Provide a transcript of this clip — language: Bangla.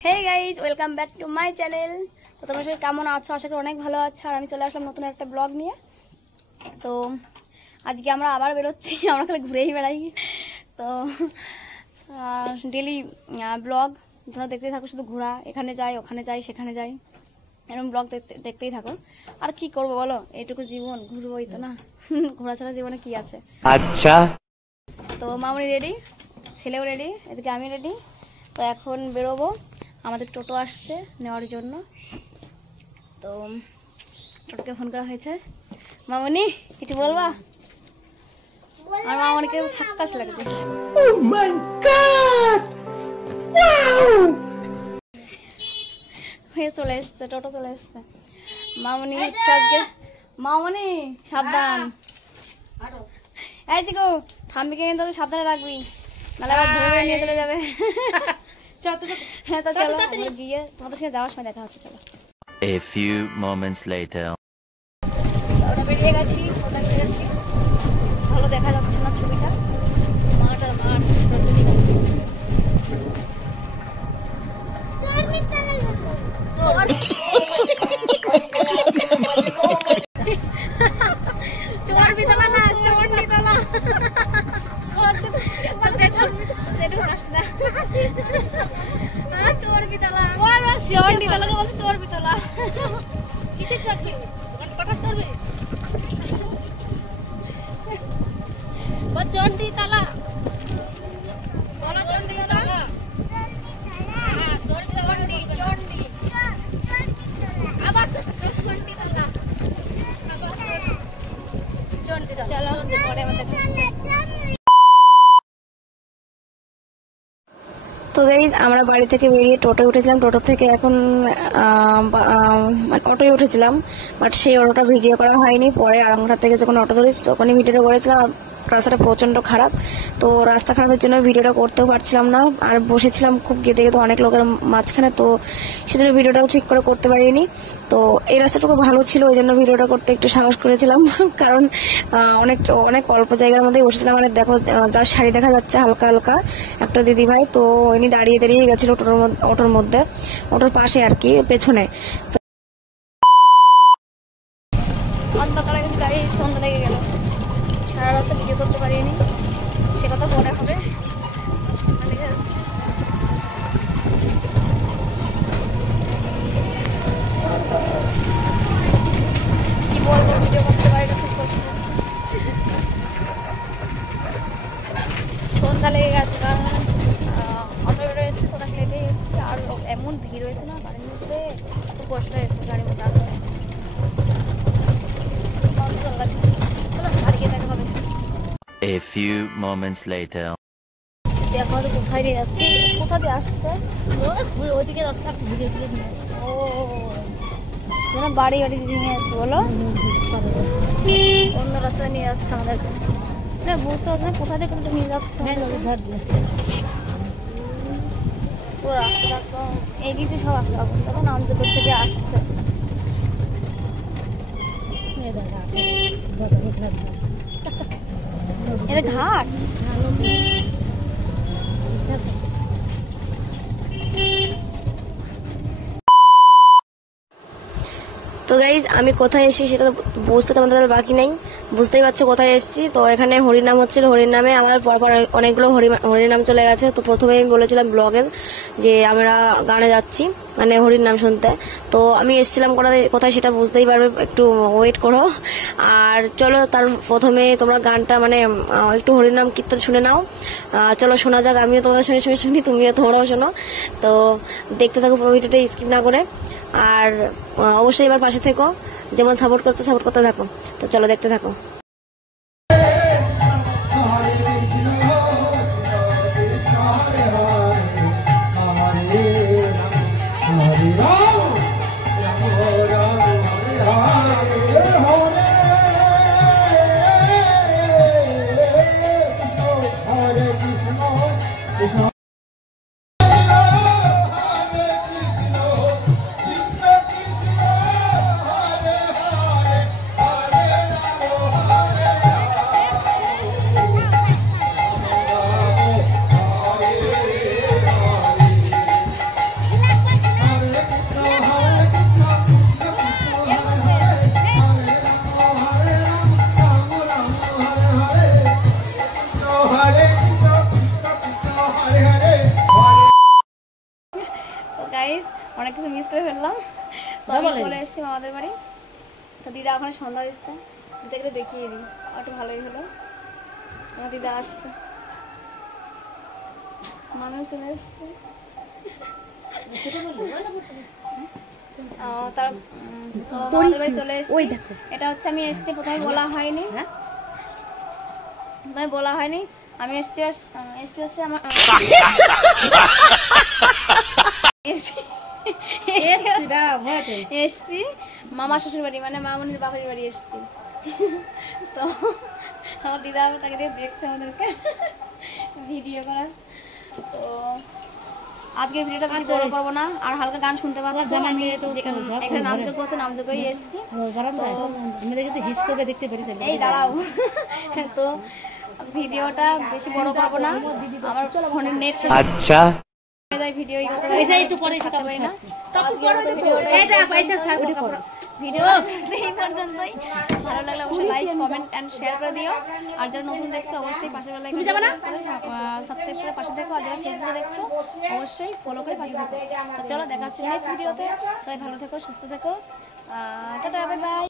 Hey guys welcome back to my channel. तो तुम्हारा सबाई केमन आछो? आशा करी अनेक भालो आछो। और आमी चले आसलाम नतुन एकटा ब्लग निये। तो आज के आमरा आबार बेरोচ্ছি, आमरा खाली घुरेई बेড়াই। तो डेली ब्लग তোমরা দেখতেই থাকো, শুধু ঘোরা, এখানে যাই ওখানে যাই সেখানে যাই, এরকম ব্লগ দেখতেই থাকো। আর কি করব বলো, এইটুকু জীবন, ঘুরবোই তো না, ঘোরা ছাড়া জীবনে কি আছে। আচ্ছা, তো মামনি রেডি, ছেলেও রেডি, এদিকে আমি রেডি। তো এখন বেরোবো, আমাদের টোটো আসছে নেওয়ার জন্য। তো টোটোকে ফোন করা হয়েছে। মামনি কিছু বলবা? আর মামনিকে থাক্কাস লাগছে। ও মাই গড, ওয়াও, হয়ে চলে এসেছে, টোটো চলে এসেছে। মামনি হচ্ছে আজকে, মামনি সাবধান, এই চিকু ঠাম্মিকে কিন্তু সাবধানে রাখবি, নাহলে আবার ধরে নিয়ে চলে যাবে। A few moments later. বেরিয়ে গেছি, ভালো দেখা যাচ্ছে না ছবিটা, মাঠ আর মাঠ। চোর বিতলা না, চোর বিতলা। চোর বিতলা, চোর বিতলা বলছে, চোর বিতলা। কিসের চোর? কটা চোরবে? চন্ডি তালা, বলো চন্ডি তালা। চন্ডি চন্ডি আবার চন্ডি তালা, চন্ডি তালা। চলো পরে আমাদের। তো গাইজ আমরা বাড়ি থেকে বেরিয়ে টোটোয় উঠেছিলাম। টোটো থেকে এখন অটোয় উঠেছিলাম, বাট সেই অটোটা ভিডিও করা হয়নি। পরে আরামঘাট থেকে যখন অটো ধরেছি তখনই ভিডিওটা করেছিলাম। রাস্তাটা প্রচন্ড খারাপ, তো রাস্তা খারাপের জন্য ভিডিওটা করতেও পারছিলাম না। আর বসেছিলাম খুব গেতে গেতে অনেক লোকের মাঝখানে, তো সেজন্য ভিডিওটাও ঠিক করে করতে পারিনি। তো এই রাস্তাটুকু ভালো ছিল, ওই জন্য ভিডিওটা করতে একটু সাহস করেছিলাম। কারণ অনেক অল্প জায়গার মধ্যেই বসেছিলাম। মানে দেখো, যার শাড়ি দেখা যাচ্ছে হালকা হালকা, একটা দিদি ভাই, তো ইনি দাঁড়িয়ে দাঁড়িয়ে গেছিল অটোর মধ্যে, অটোর পাশে আর কি, পেছনে। অন্ধকার হয়ে গেছে, গাড়ি সন্ধ্যা লেগে গেল, সারা রাস্তা ভিডিও করতে পারিনি, সে কথা পরে হবে। কি বলবো, ভিডিও করতে পারি না, খুব কষ্ট হচ্ছে। সন্ধ্যা লেগে গেছে, কারণ অটো এসেছে, তোরা হেঁটে এসেছে, আর এমন ভিড় হয়েছে না গাড়ির মধ্যে, খুব কষ্ট হয়েছে গাড়ির মধ্যে আসতে। A few moments later. দেখো তো কোথায় নিয়ে যাচ্ছি, কোথা দিয়ে আসছে, ওইদিকে যাচ্ছে, ঘুরে ঘুরে নিয়ে যাচ্ছে। ও যেন বাড়ি বাড়ি নিয়ে যাচ্ছে, বলো অন্য রাস্তায় নিয়ে যাচ্ছে আমাদেরকে। না বুঝতে পারছি না কোথা দিয়ে কিন্তু নিয়ে যাচ্ছে, পুরো রাস্তা একদম এদিকে সব আসতে অবস্থা, তখন আমজোপুর থেকে আসছে। এটা ঘাট। তো গাইজ আমি কোথায় এসেছি সেটা বুঝতে তোমাদের বাকি নেই, বুঝতেই পারছো কোথায় এসেছি। তো এখানে হরিনাম হচ্ছিল, হরিনামে আমার পরপর অনেকগুলো হরিনাম চলে গেছে। তো প্রথমে আমি বলেছিলাম ব্লগের যে আমরা গানে যাচ্ছি, মানে হরিনাম শুনতে। তো আমি এসেছিলাম কোথায় সেটা বুঝতেই পারবে, একটু ওয়েট করো। আর চলো, তার প্রথমে তোমরা গানটা মানে একটু হরিনাম কীর্তন শুনে নাও। চলো শোনা যাক, আমিও তোমাদের সঙ্গে সঙ্গে শুনি, তুমিও তোমরাও শোনো। তো দেখতে থাকো পুরো ভিডিওটা, স্কিপ না করে। আর অবশ্যই এবার পাশে থেকো, যেমন সাপোর্ট করছো সাপোর্ট করতে থাকো। তো চলো দেখতে থাকো। অনেক কিছু মিস করে ফেললাম। তো আমি চলে এসেছি মামাদের বাড়ি। তো দিদা ওখানে সন্ধ্যা দিচ্ছে, দিদাকে দেখিয়ে দিই, একটু ভালোই হলো। আমার দিদা আসছে, মামিও চলে এসছে। তার তো মামাদের বাড়ি চলে এসেছি। এটা হচ্ছে আমি এসেছি, প্রথমে বলা হয়নি, আমি এসেছি হচ্ছে আমার এসছি মামা শ্বশুর বাড়ি, মানে মামনির বাপের বাড়ি এসছি। তো আমার দিদা তাকে দিয়ে দেখছে আমাদেরকে ভিডিও করার। তো আজকের ভিডিওটা বেশি বড় করবো না, আর হালকা গান শুনতে পাচ্ছি। আমি এখানে নামযোগ্য হচ্ছে, নামযোগ্যই এসছি। এই দাঁড়াও, তো ভিডিওটা বেশি বড় করবো না, আমার ফোনের নেট শেষ। আচ্ছা ভিডিও এই পর্যন্তই। ভালো লাগলে অবশ্যই লাইক কমেন্ট এন্ড শেয়ার করে দিও। আর যারা নতুন দেখছো অবশ্যই পাশের বেলায় সাবস্ক্রাইব করে পাশে দেখো। আর যারা ফেসবুকে দেখছো অবশ্যই ফলো করে পাশে দেখো। চলো দেখা হচ্ছে নেক্সট ভিডিওতে। সবাই ভালো থেকো, সুস্থ থেকো, টাটা, বাই বাই।